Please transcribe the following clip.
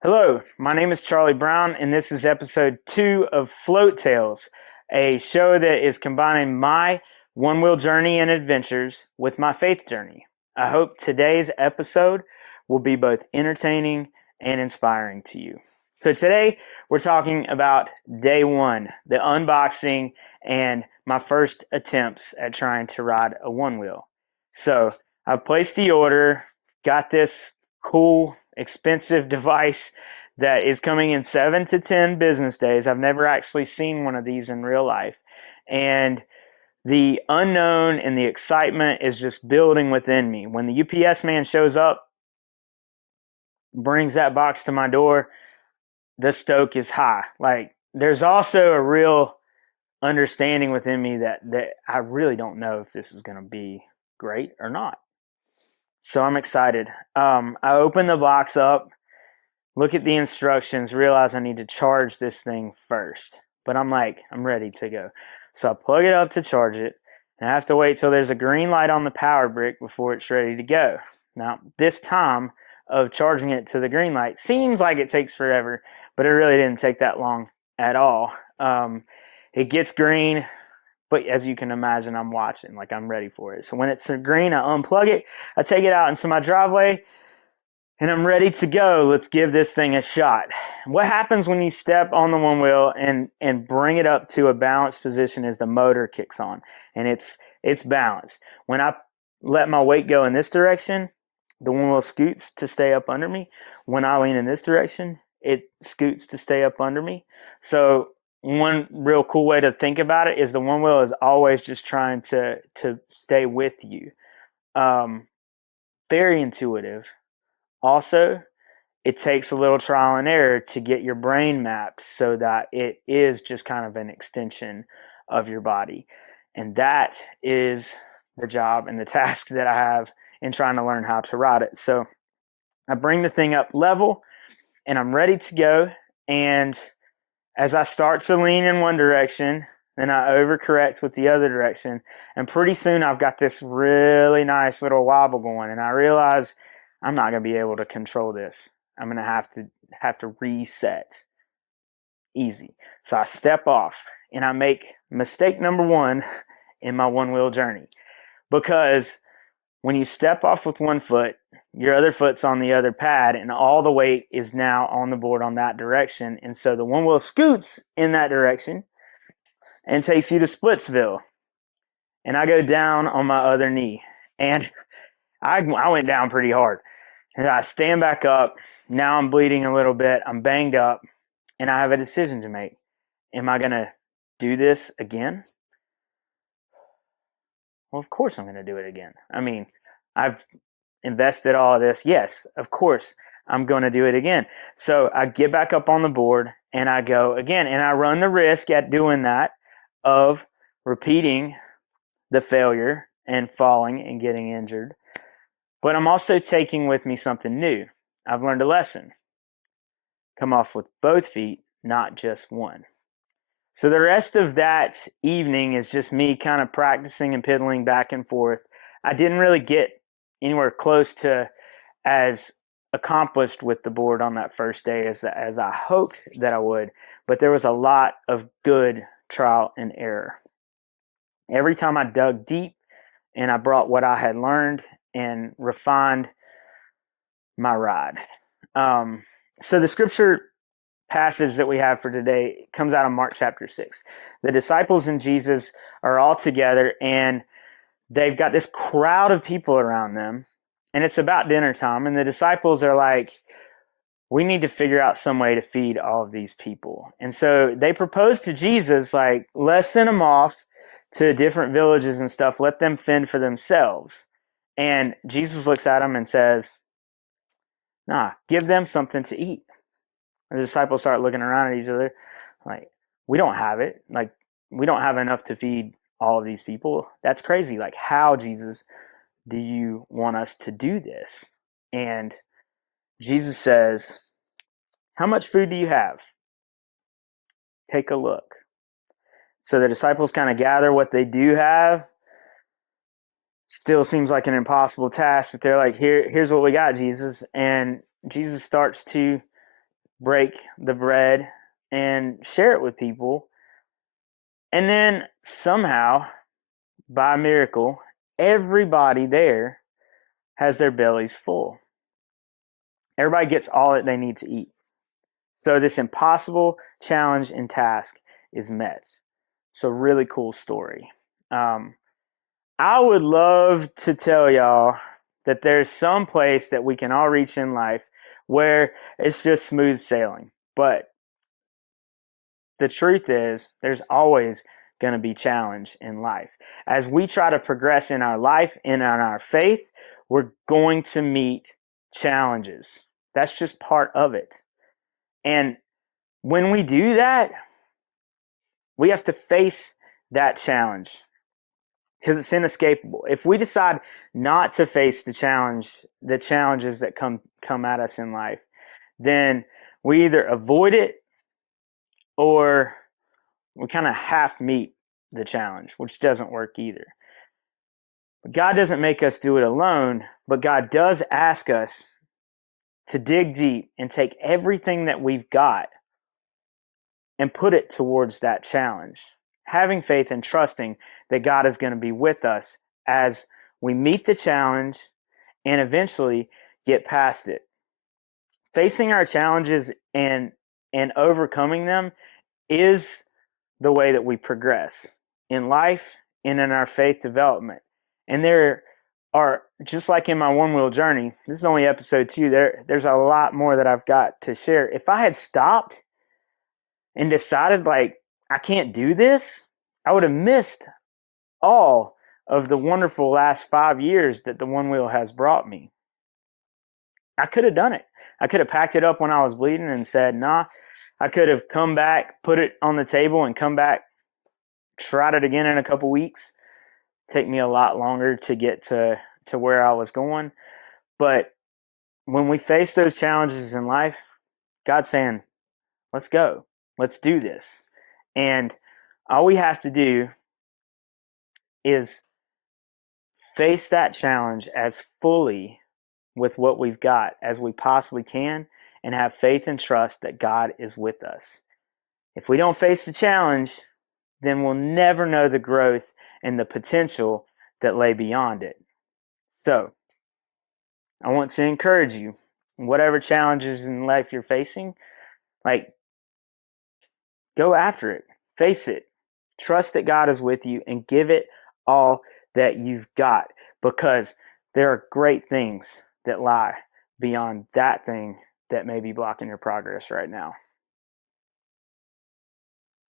Hello, my name is Charlie Brown, and this is episode 2 of Float Tales, a show that is combining my one wheel journey and adventures with my faith journey. I hope today's episode will be both entertaining and inspiring to you. So, today we're talking about day one, the unboxing, and my first attempts at trying to ride a one wheel. So, I've placed the order, got this cool, expensive device that is coming in 7 to 10 business days. I've never actually seen one of these in real life. And the unknown and the excitement is just building within me. When the UPS man shows up, brings that box to my door, the stoke is high. Like, there's also a real understanding within me that I really don't know if this is going to be great or not. So I'm excited. I open the box up, look at the instructions, realize I need to charge this thing first. But I'm ready to go. So I plug it up to charge it, and I have to wait till there's a green light on the power brick before it's ready to go. Now, this time of charging it to the green light seems like it takes forever, but it really didn't take that long at all. It gets green, but as you can imagine, I'm watching, like I'm ready for it. So when it's green, I unplug it, I take it out into my driveway, and I'm ready to go. Let's give this thing a shot. What happens when you step on the one wheel and bring it up to a balanced position is the motor kicks on, and it's balanced. When I let my weight go in this direction, the one wheel scoots to stay up under me. When I lean in this direction, it scoots to stay up under me. So one real cool way to think about it is the one wheel is always just trying to stay with you. Very intuitive. Also, it takes a little trial and error to get your brain mapped so that it is just kind of an extension of your body. And that is the job and the task that I have in trying to learn how to ride it. So I bring the thing up level and I'm ready to go. And as I start to lean in one direction, then I overcorrect with the other direction. And pretty soon I've got this really nice little wobble going. And I realize I'm not going to be able to control this. I'm going to have to reset. Easy. So I step off and I make mistake number one in my one wheel journey. Because when you step off with one foot, your other foot's on the other pad, and all the weight is now on the board on that direction. And so the one wheel scoots in that direction and takes you to Splitsville. And I go down on my other knee. And I went down pretty hard. And I stand back up. Now I'm bleeding a little bit. I'm banged up. And I have a decision to make. Am I going to do this again? Well, of course I'm going to do it again. I mean, I've invested all of this. Yes, of course I'm going to do it again. So I get back up on the board and I go again. And I run the risk at doing that of repeating the failure and falling and getting injured. But I'm also taking with me something new. I've learned a lesson. Come off with both feet, not just one. So the rest of that evening is just me kind of practicing and piddling back and forth. I didn't really get anywhere close to as accomplished with the board on that first day as I hoped that I would, but there was a lot of good trial and error. Every time I dug deep and I brought what I had learned and refined my ride. So the scripture passage that we have for today comes out of Mark chapter 6. The disciples and Jesus are all together and they've got this crowd of people around them, and it's about dinner time, and the disciples are like, we need to figure out some way to feed all of these people. And so they propose to Jesus, like, let's send them off to different villages and stuff, let them fend for themselves. And Jesus looks at them and says, nah, give them something to eat. And the disciples start looking around at each other like, we don't have it. Like, we don't have enough to feed all of these people. That's crazy. Like, how, Jesus, do you want us to do this? And Jesus says, how much food do you have? Take a look. So the disciples kind of gather what they do have. Still seems like an impossible task, but they're like, here's what we got, Jesus. And Jesus starts to break the bread and share it with people. And then somehow, by miracle, everybody there has their bellies full. Everybody gets all that they need to eat. So this impossible challenge and task is met. So really cool story. I would love to tell y'all that there's some place that we can all reach in life where it's just smooth sailing. But the truth is, there's always going to be challenge in life. As we try to progress in our life and in our faith, we're going to meet challenges. That's just part of it. And when we do that, we have to face that challenge because it's inescapable. If we decide not to face the challenges that come at us in life, then we either avoid it or we kind of half meet the challenge, which doesn't work either. But God doesn't make us do it alone, but God does ask us to dig deep and take everything that we've got and put it towards that challenge. Having faith and trusting that God is going to be with us as we meet the challenge and eventually get past it. Facing our challenges and overcoming them is the way that we progress in life and in our faith development. And there are, just like in my Onewheel journey, this is only episode 2, there's a lot more that I've got to share. If I had stopped and decided like I can't do this, I would have missed all of the wonderful last 5 years that the Onewheel has brought me. I could have done it. I could have packed it up when I was bleeding and said, nah. I could have come back, put it on the table and come back, tried it again in a couple weeks. Take me a lot longer to get to where I was going. But when we face those challenges in life, God's saying, let's go. Let's do this. And all we have to do is face that challenge as fully with what we've got as we possibly can and have faith and trust that God is with us. If we don't face the challenge, then we'll never know the growth and the potential that lay beyond it. So, I want to encourage you, whatever challenges in life you're facing, like, go after it, face it, trust that God is with you, and give it all that you've got, because there are great things that lie beyond that thing that may be blocking your progress right now.